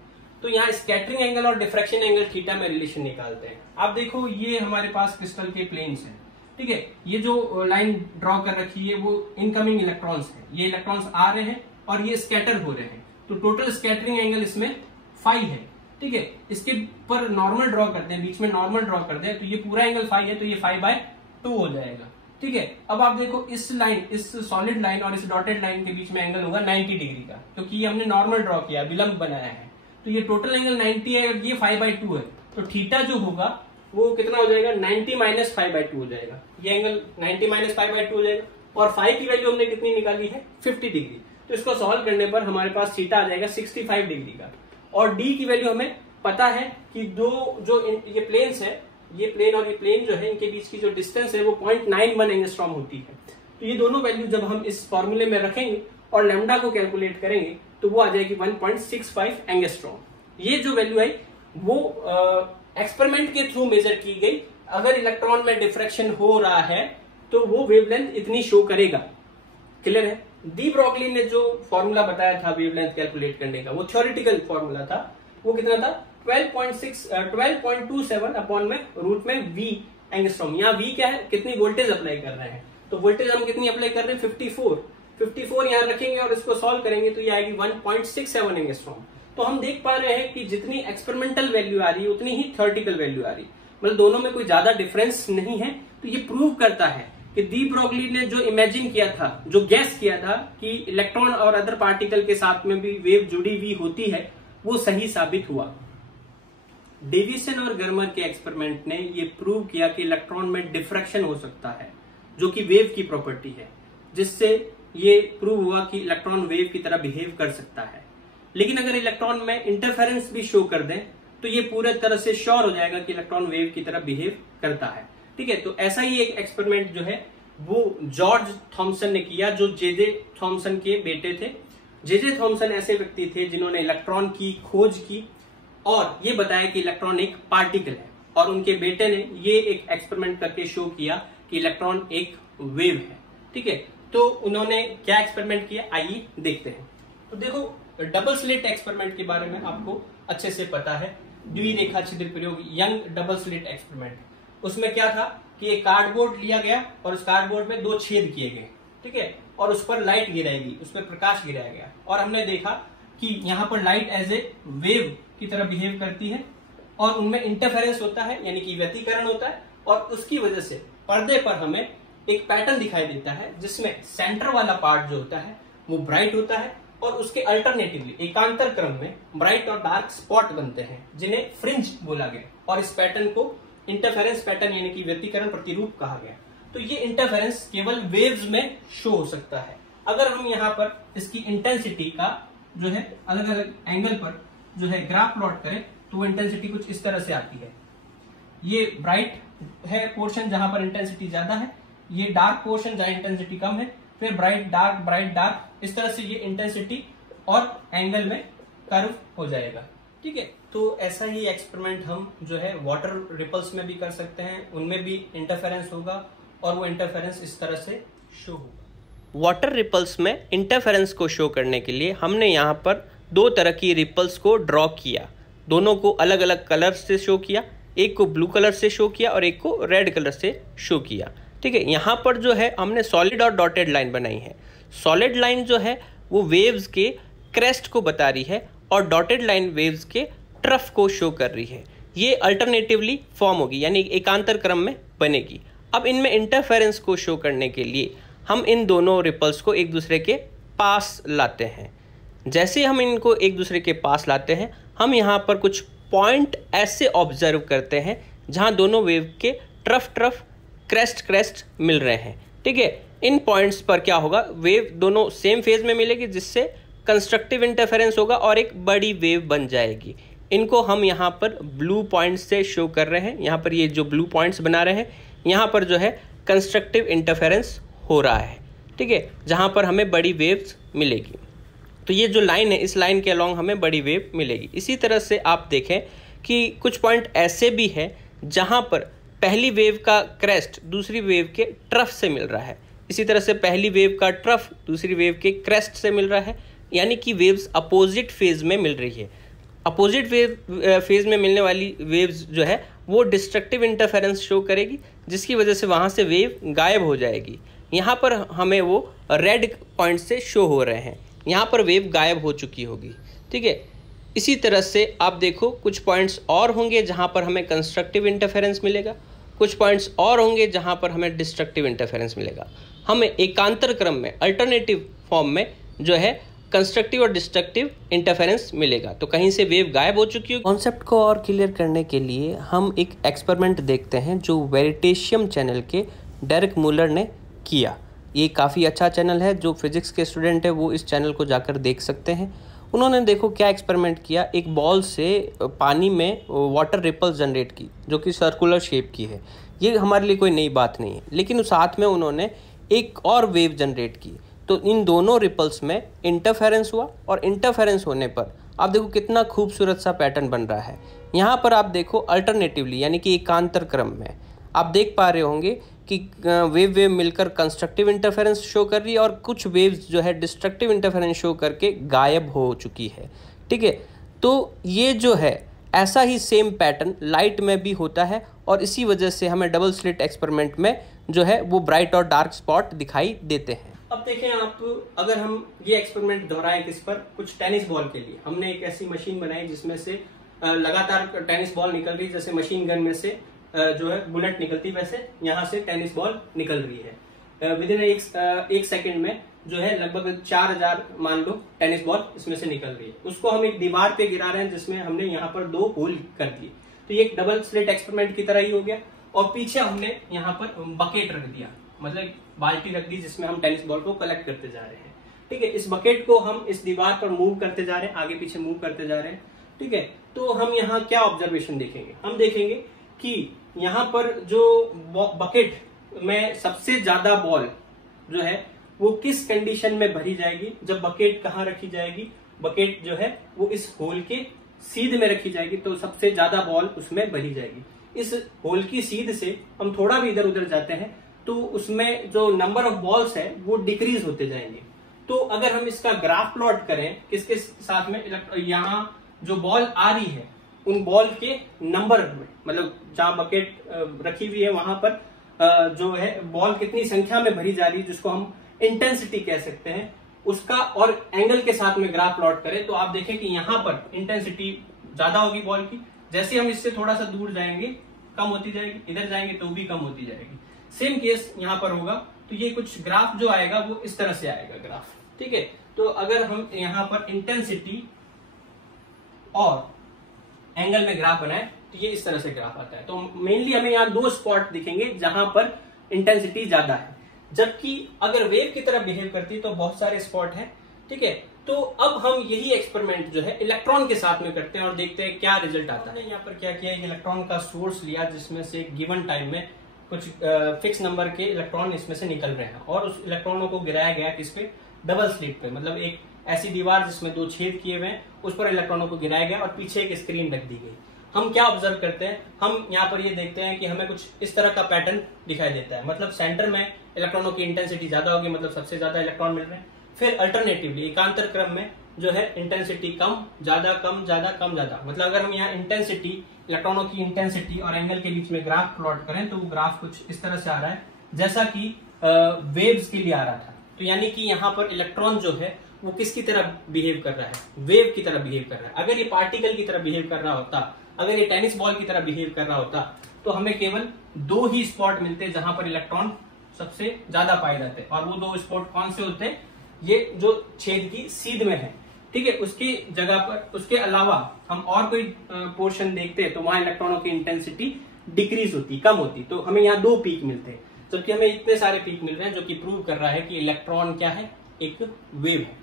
तो यहाँ स्कैटरिंग एंगल और डिफ्रैक्शन एंगल थीटा में रिलेशन निकालते हैं। आप देखो ये हमारे पास क्रिस्टल के प्लेन्स हैं। ठीक है, ये जो लाइन ड्रॉ कर रखी है वो इनकमिंग इलेक्ट्रॉन्स है, ये इलेक्ट्रॉन्स आ रहे हैं और ये स्कैटर हो रहे हैं, तो टोटल स्कैटरिंग एंगल इसमें फाई है। ठीक है, इसके पर नॉर्मल ड्रॉ करते हैं, बीच में नॉर्मल ड्रॉ करते हैं, तो ये पूरा एंगल फाई है, तो ये 5/2 हो जाएगा। ठीक है, अब आप देखो इस लाइन, इस सॉलिड लाइन और इस डॉटेड लाइन के बीच में एंगल होगा 90 डिग्री का, क्योंकि ये हमने नॉर्मल ड्रॉ किया, विलंब बनाया है, तो ये टोटल एंगल 90 है, ये 5/2 है, तो थीटा जो होगा वो कितना हो जाएगा, 90 - 5/2 हो जाएगा। ये एंगल 90 - 5/2 हो जाएगा, और फाई की वैल्यू हमने कितनी निकाली है, 50 डिग्री। तो इसको सॉल्व करने पर हमारे पास थीटा आ जाएगा 65 डिग्री का, और डी की वैल्यू हमें पता है कि दो जो ये प्लेन्स है, ये प्लेन और ये प्लेन जो है, इनके बीच की जो डिस्टेंस है वो 0.91 एंगस्ट्रॉम होती है। तो ये दोनों वैल्यू जब हम इस फॉर्मूले में रखेंगे और लैम्डा को कैलकुलेट करेंगे तो वो आ जाएगी 1.65 एंगस्ट्रॉम। ये जो वैल्यू आई वो एक्सपेरिमेंट के थ्रू मेजर की गई अगर इलेक्ट्रॉन में डिफ्रैक्शन हो रहा है तो वो वेवलेंथ इतनी शो करेगा। क्लियर है? डी ब्रॉगली ने जो फॉर्मूला बताया था वेवलेंथ कैलकुलेट करने का, वो थ्योरेटिकल फॉर्मूला था। वो कितना था? 12.27 अपॉन में रूट में वी एंगस्ट्रॉम। यहाँ वी क्या है? कितनी वोल्टेज अप्लाई कर रहे हैं। तो वोल्टेज हम कितनी अप्लाई कर रहे हैं? 54 यहाँ रखेंगे और इसको सॉल्व करेंगे तो ये आएगी 1.67 एंगस्ट्रॉम। तो हम देख पा रहे हैं कि जितनी एक्सपेरिमेंटल वैल्यू आ रही है उतनी ही थ्योरेटिकल वैल्यू आ रही है, मतलब दोनों में कोई ज्यादा डिफरेंस नहीं है। तो ये प्रूव करता है कि डी ब्रॉगली ने जो इमेजिन किया था, जो गैस किया था कि इलेक्ट्रॉन और अदर पार्टिकल के साथ में भी वेव जुड़ी हुई होती है, वो सही साबित हुआ। डेविसन और गर्मर के एक्सपेरिमेंट ने ये प्रूव किया कि इलेक्ट्रॉन में डिफ्रैक्शन हो सकता है, जो कि वेव की प्रॉपर्टी है, जिससे ये प्रूव हुआ कि इलेक्ट्रॉन वेव की तरह बिहेव कर सकता है। लेकिन अगर इलेक्ट्रॉन में इंटरफेरेंस भी शो कर दें तो ये पूरे तरह से श्योर हो जाएगा कि इलेक्ट्रॉन वेव की तरह बिहेव करता है। ठीक है, तो ऐसा ही एक एक्सपेरिमेंट जो है वो जॉर्ज थॉमसन ने किया, जो जे थॉमसन के बेटे थे। जे थॉमसन ऐसे व्यक्ति थे जिन्होंने इलेक्ट्रॉन की खोज की और ये बताया कि इलेक्ट्रॉन एक पार्टिकल है, और उनके बेटे ने ये एक एक्सपेरिमेंट करके शो किया कि इलेक्ट्रॉन एक वेव है। ठीक है, तो उन्होंने क्या एक्सपेरिमेंट किया, आइए देखते हैं। तो देखो, डबल स्लिट एक्सपेरिमेंट के बारे में आपको अच्छे से पता है। द्विरेखा छिद्र प्रयोग, यंग डबल स्लिट एक्सपेरिमेंट। उसमें क्या था कि एक कार्डबोर्ड लिया गया और उस कार्डबोर्ड में 2 छेद किए गए। ठीक है, और उस पर लाइट गिराएगी, उस पर प्रकाश गिराया गया, और हमने देखा कि यहाँ पर लाइट एज ए वेव की तरह बिहेव करती है और उनमें इंटरफेरेंस होता है, यानी कि व्यतिकरण होता है, और उसकी वजह से पर्दे पर हमें एक पैटर्न दिखाई देता है जिसमें सेंटर वाला पार्ट जो होता है वो ब्राइट होता है और उसके अल्टरनेटिवली एकांतर क्रम में ब्राइट और डार्क स्पॉट बनते हैं जिन्हें फ्रिंज बोला गया, और इस पैटर्न को इंटरफेरेंस पैटर्न यानी कि व्यतिकरण प्रतिरूप कहा गया। तो ये इंटरफेरेंस केवल वेव्स में शो हो सकता है। अगर हम यहाँ पर इसकी इंटेंसिटी का जो है अलग अलग एंगल पर जो है ग्राफ प्लॉट करें तो वो इंटेंसिटी कुछ इस तरह से आती है। ये ब्राइट है पोर्शन जहां पर इंटेंसिटी ज्यादा है, ये डार्क पोर्शन जहां इंटेंसिटी कम है, फिर ब्राइट डार्क, इस तरह से ये इंटेंसिटी और एंगल में कर्व हो जाएगा। ठीक है, तो ऐसा ही एक्सपेरिमेंट हम जो है वाटर रिपल्स में भी कर सकते हैं, उनमें भी इंटरफेरेंस होगा और वो इंटरफेरेंस इस तरह से शो होगा। वाटर रिपल्स में इंटरफेरेंस को शो करने के लिए हमने यहाँ पर 2 तरह की रिपल्स को ड्रॉ किया, दोनों को अलग अलग कलर से शो किया, एक को ब्लू कलर से शो किया और एक को रेड कलर से शो किया। ठीक है, यहाँ पर जो है हमने सॉलिड और डॉटेड लाइन बनाई है। सॉलिड लाइन जो है वो वेव्स के क्रेस्ट को बता रही है और डॉटेड लाइन वेव्स के ट्रफ को शो कर रही है। ये अल्टरनेटिवली फॉर्म होगी, यानी एकांतर क्रम में बनेगी। अब इनमें इंटरफेरेंस को शो करने के लिए हम इन दोनों रिपल्स को एक दूसरे के पास लाते हैं। जैसे हम इनको एक दूसरे के पास लाते हैं, हम यहाँ पर कुछ पॉइंट ऐसे ऑब्जर्व करते हैं जहाँ दोनों वेव के ट्रफ क्रेस्ट मिल रहे हैं। ठीक है, इन पॉइंट्स पर क्या होगा, वेव दोनों सेम फेज में मिलेगी जिससे कंस्ट्रक्टिव इंटरफेरेंस होगा और एक बड़ी वेव बन जाएगी। इनको हम यहाँ पर ब्लू पॉइंट्स से शो कर रहे हैं। यहाँ पर ये जो ब्लू पॉइंट्स बना रहे हैं, यहाँ पर जो है कंस्ट्रक्टिव इंटरफेरेंस हो रहा है। ठीक है, जहाँ पर हमें बड़ी वेव्स मिलेगी। तो ये जो लाइन है, इस लाइन के अलॉन्ग हमें बड़ी वेव मिलेगी। इसी तरह से आप देखें कि कुछ पॉइंट ऐसे भी हैं जहाँ पर पहली वेव का क्रेस्ट दूसरी वेव के ट्रफ से मिल रहा है। इसी तरह से पहली वेव का ट्रफ दूसरी वेव के क्रेस्ट से मिल रहा है, यानी कि वेव्स अपोजिट फेज में मिल रही है। अपोजिट फेज में मिलने वाली वेव्स जो है वो डिस्ट्रक्टिव इंटरफेरेंस शो करेगी, जिसकी वजह से वहाँ से वेव गायब हो जाएगी। यहाँ पर हमें वो रेड पॉइंट से शो हो रहे हैं, यहाँ पर वेव गायब हो चुकी होगी। ठीक है, इसी तरह से आप देखो कुछ पॉइंट्स और होंगे जहाँ पर हमें कंस्ट्रक्टिव इंटरफेरेंस मिलेगा, कुछ पॉइंट्स और होंगे जहाँ पर हमें डिस्ट्रक्टिव इंटरफेरेंस मिलेगा। हमें एकांतर क्रम में अल्टरनेटिव फॉर्म में जो है कंस्ट्रक्टिव और डिस्ट्रक्टिव इंटरफेरेंस मिलेगा। तो कहीं से वेव गायब हो चुकी होगी। कॉन्सेप्ट को और क्लियर करने के लिए हम एक एक्सपेरिमेंट देखते हैं जो वेरिटेशियम चैनल के डेरेक मूलर ने किया। ये काफ़ी अच्छा चैनल है, जो फिजिक्स के स्टूडेंट है वो इस चैनल को जाकर देख सकते हैं। उन्होंने देखो क्या एक्सपेरिमेंट किया, एक बॉल से पानी में वाटर रिपल्स जनरेट की जो कि सर्कुलर शेप की है। ये हमारे लिए कोई नई बात नहीं है, लेकिन उस साथ में उन्होंने एक और वेव जनरेट की। तो इन दोनों रिपल्स में इंटरफेरेंस हुआ और इंटरफेरेंस होने पर आप देखो कितना खूबसूरत सा पैटर्न बन रहा है। यहाँ पर आप देखो अल्टरनेटिवली यानी कि एकांतर क्रम में आप देख पा रहे होंगे कि वेव मिलकर कंस्ट्रक्टिव इंटरफेरेंस शो कर रही है और कुछ वेव्स जो है डिस्ट्रक्टिव इंटरफेरेंस शो करके गायब हो चुकी है। ठीक है, तो ये जो है ऐसा ही सेम पैटर्न लाइट में भी होता है और इसी वजह से हमें डबल स्लिट एक्सपेरिमेंट में जो है वो ब्राइट और डार्क स्पॉट दिखाई देते हैं। अब देखें आप, अगर हम ये एक्सपेरिमेंट दोहराएं किस पर, कुछ टेनिस बॉल के लिए हमने एक ऐसी मशीन बनाई जिसमें से लगातार टेनिस बॉल निकल रही, जैसे मशीन गन में से जो है बुलेट निकलती, वैसे यहाँ से टेनिस बॉल निकल रही है। विद इन एक सेकंड में जो है लगभग 4000 मान लो टेनिस बॉल इसमें से निकल रही है। उसको हम एक दीवार पे गिरा रहे हैं जिसमें हमने यहाँ पर 2 होल कर दिए, तो ये एक डबल स्लिट एक्सपेरिमेंट की तरह ही हो गया। और पीछे हमने यहाँ पर बकेट रख दिया, मतलब बाल्टी रख दी जिसमें हम टेनिस बॉल को कलेक्ट करते जा रहे हैं। ठीक है, इस बकेट को हम इस दीवार पर मूव करते जा रहे हैं, आगे पीछे मूव करते जा रहे हैं। ठीक है, तो हम यहाँ क्या ऑब्जर्वेशन देखेंगे, हम देखेंगे कि यहाँ पर जो बकेट में सबसे ज्यादा बॉल जो है वो किस कंडीशन में भरी जाएगी, जब बकेट कहाँ रखी जाएगी, बकेट जो है वो इस होल के सीध में रखी जाएगी, तो सबसे ज्यादा बॉल उसमें भरी जाएगी। इस होल की सीध से हम थोड़ा भी इधर उधर जाते हैं तो उसमें जो नंबर ऑफ बॉल्स है वो डिक्रीज होते जाएंगे। तो अगर हम इसका ग्राफ प्लॉट करें किसके साथ में, यहाँ जो बॉल आ रही है उन बॉल के नंबर में, मतलब जहां बकेट रखी हुई है वहां पर जो है बॉल कितनी संख्या में भरी जा रही है, जिसको हम इंटेंसिटी कह सकते हैं, उसका और एंगल के साथ में ग्राफ प्लॉट करें तो आप देखें कि यहाँ पर इंटेंसिटी ज्यादा होगी बॉल की, जैसे हम इससे थोड़ा सा दूर जाएंगे कम होती जाएगी, इधर जाएंगे तो भी कम होती जाएगी। सेम केस यहाँ पर होगा, तो ये कुछ ग्राफ जो आएगा वो इस तरह से आएगा ग्राफ। ठीक है, तो अगर हम यहाँ पर इंटेंसिटी और एंगल में ग्राफ बनाए तो ये इस तरह से ग्राफ आता है। तो मेनली हमें यहाँ 2 स्पॉट दिखेंगे जहां पर इंटेंसिटी ज्यादा है, जबकि अगर वेव की तरह बिहेव करती है तो बहुत सारे स्पॉट हैं। ठीक है, तो अब हम यही एक्सपेरिमेंट जो है इलेक्ट्रॉन के साथ में करते हैं और देखते हैं क्या रिजल्ट आता है। यहाँ पर क्या किया, एक इलेक्ट्रॉन का सोर्स लिया जिसमें से गिवन टाइम में कुछ फिक्स नंबर के इलेक्ट्रॉन इसमें से निकल रहे हैं और उस इलेक्ट्रॉनों को गिराया गया किस पे, डबल स्लिट पे, मतलब एक ऐसी दीवार जिसमें 2 छेद किए हुए हैं उस पर इलेक्ट्रॉनों को गिराया गया और पीछे एक स्क्रीन रख दी गई। हम क्या ऑब्जर्व करते हैं, हम यहाँ पर ये देखते हैं कि हमें कुछ इस तरह का पैटर्न दिखाई देता है, मतलब सेंटर में इलेक्ट्रॉनों की इंटेंसिटी ज्यादा होगी, मतलब सबसे ज्यादा इलेक्ट्रॉन मिल रहे हैं। फिर अल्टरनेटिवली एकांतर क्रम में जो है इंटेंसिटी कम ज्यादा कम ज्यादा कम ज्यादा, मतलब अगर हम यहाँ इंटेंसिटी, इलेक्ट्रॉनों की इंटेंसिटी और एंगल के बीच में ग्राफ प्लॉट करें तो वो ग्राफ कुछ इस तरह से आ रहा है जैसा कि वेव्स के लिए आ रहा था। तो यानी कि यहाँ पर इलेक्ट्रॉन जो है वो किसकी तरह बिहेव कर रहा है, वेव की तरह बिहेव कर रहा है। अगर ये पार्टिकल की तरह बिहेव कर रहा होता, अगर ये टेनिस बॉल की तरह बिहेव कर रहा होता तो हमें केवल 2 ही स्पॉट मिलते जहां पर इलेक्ट्रॉन सबसे ज्यादा पाए जाते, और वो 2 स्पॉट कौन से होते हैं, ये जो छेद की सीध में है। ठीक है, उसकी जगह पर, उसके अलावा हम और कोई पोर्शन देखते तो वहां इलेक्ट्रॉनों की इंटेंसिटी डिक्रीज होती, कम होती। तो हमें यहाँ 2 पीक मिलते हैं, जबकि हमें इतने सारे पीक मिल रहे हैं, जो कि प्रूव कर रहा है कि इलेक्ट्रॉन क्या है, एक वेव है।